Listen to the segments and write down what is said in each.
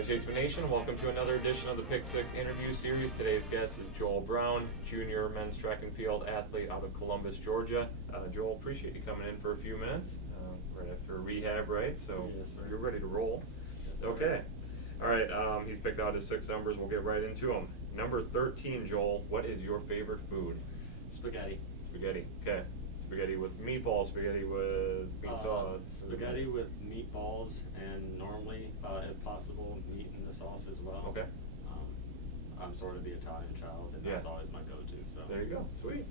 Hi Statesman Nation, welcome to another edition of the Pick 6 interview series. Today's guest is Joel Brown, junior men's track and field athlete out of Columbus, Georgia. Joel, appreciate you coming in for a few minutes, right after rehab, right? So yes, sir. You're ready to roll. Yes, sir. Okay. All right, he's picked out his 6 numbers. We'll get right into them. Number 13, Joel, what is your favorite food? Spaghetti. Spaghetti, okay. Spaghetti with meatballs, spaghetti with meat sauce. Spaghetti with meatballs and normally, if possible, meat in the sauce as well. Okay. I'm sort of the Italian child, and that's always my go-to. So there you go, sweet.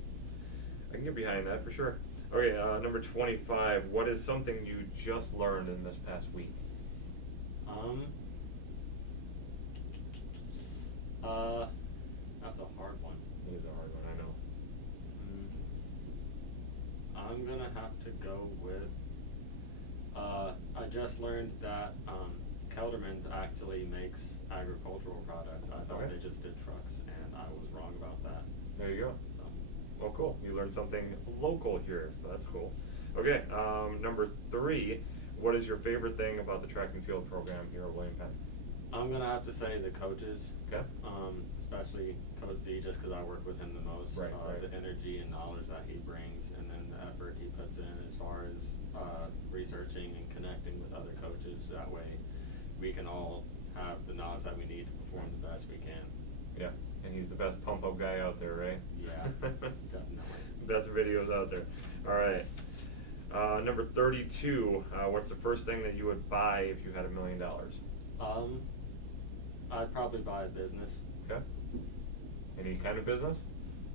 I can get behind that for sure. Okay, number 25. What is something you just learned in this past week? That's a hard one. It is a hard one, I know. I'm gonna have to go with. I just learned that Kelderman's actually makes agricultural products. I thought they just did trucks, and I was wrong about that. There you go. So. Well, cool. You learned something local here, so that's cool. Okay, number 3. What is your favorite thing about the track and field program here at William Penn? I'm gonna have to say the coaches. Okay. Especially Coach Z, just because I work with him the most. Right. The energy and knowledge that he brings, and then the effort he puts in as far as researching and connecting with other coaches. That way, we can all have the knowledge that we need to perform the best we can. Yeah, and he's the best pump-up guy out there, right? Yeah, definitely. Best videos out there. All right. Number 32. What's the first thing that you would buy if you had $1 million? I'd probably buy a business. Okay. Any kind of business?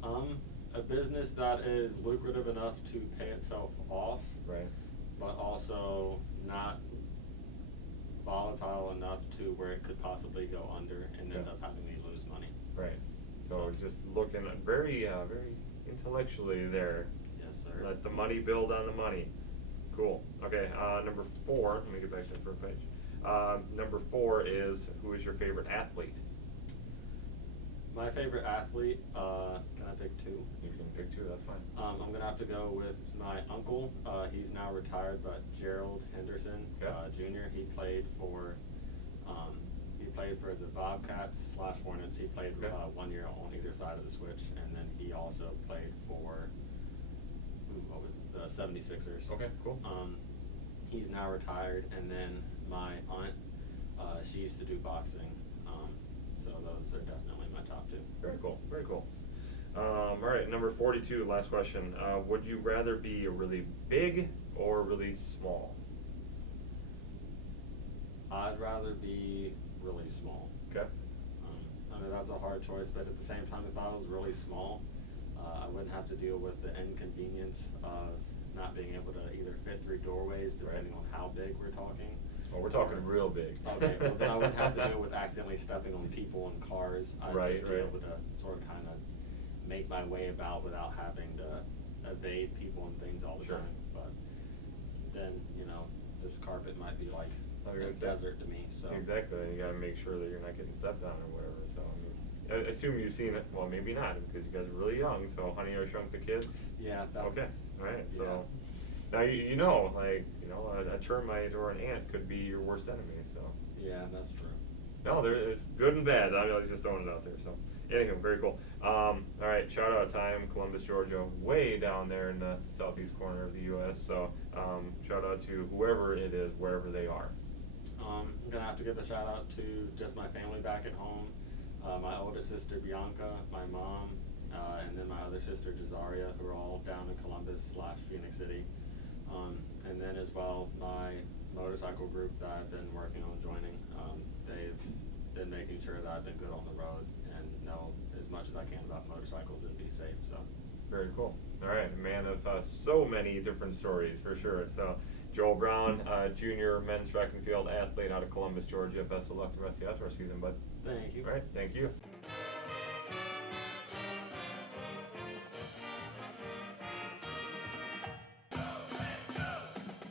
A business that is lucrative enough to pay itself off. Right. But also not volatile enough to where it could possibly go under and end up having me lose money. Right. So just looking very, very intellectually there. Yes, sir. Let the money build on the money. Cool. Okay. Number 4. Let me get back to the first page. Number 4 is, who is your favorite athlete? My favorite athlete, can I pick 2? You can pick 2, that's fine. I'm going to have to go with my uncle. He's now retired, but Gerald Henderson, Jr. He played for the Bobcats/Hornets. He played 1 year on either side of the switch, and then he also played for the 76ers. Okay, cool. He's now retired, and then my aunt, she used to do boxing. So those are definitely my top 2. Very cool, very cool. All right, number 42, last question. Would you rather be really big or really small? I'd rather be really small. Okay. I mean, that's a hard choice, but at the same time, if I was really small, I wouldn't have to deal with the inconvenience of not being able to either fit through doorways, depending on how big we're talking. Well, we're talking real big. Okay, well then I wouldn't have to deal with accidentally stepping on people and cars. I'd just be able to sort of kind of make my way about without having to evade people and things all the time. But then, this carpet might be like a desert to me. So exactly, you got to make sure that you're not getting stepped on or whatever. So I assume you've seen it. Well, maybe not, because you guys are really young. So Honey, I Shrunk the Kids. Yeah. Okay. All right. So now a termite or an ant could be your worst enemy. So yeah, that's true. No, there's good and bad. I was just throwing it out there. So anyhow, very cool. All right, shout out time, Columbus, Georgia, way down there in the southeast corner of the U.S. So shout out to whoever it is, wherever they are. I'm gonna have to give a shout out to just my family back at home. My oldest sister Bianca, my mom, and then my other sister Jazaria, who are all down in Columbus/Phoenix City. And then as well, my motorcycle group that I've been working on joining. They've been making sure that I've been good on the road and know as much as I can about motorcycles and be safe. So very cool. All right, a man of so many different stories for sure. So Joel Brown, junior men's track and field athlete out of Columbus, Georgia. Best of luck the rest of the outdoor season, bud. Thank you. All right, thank you.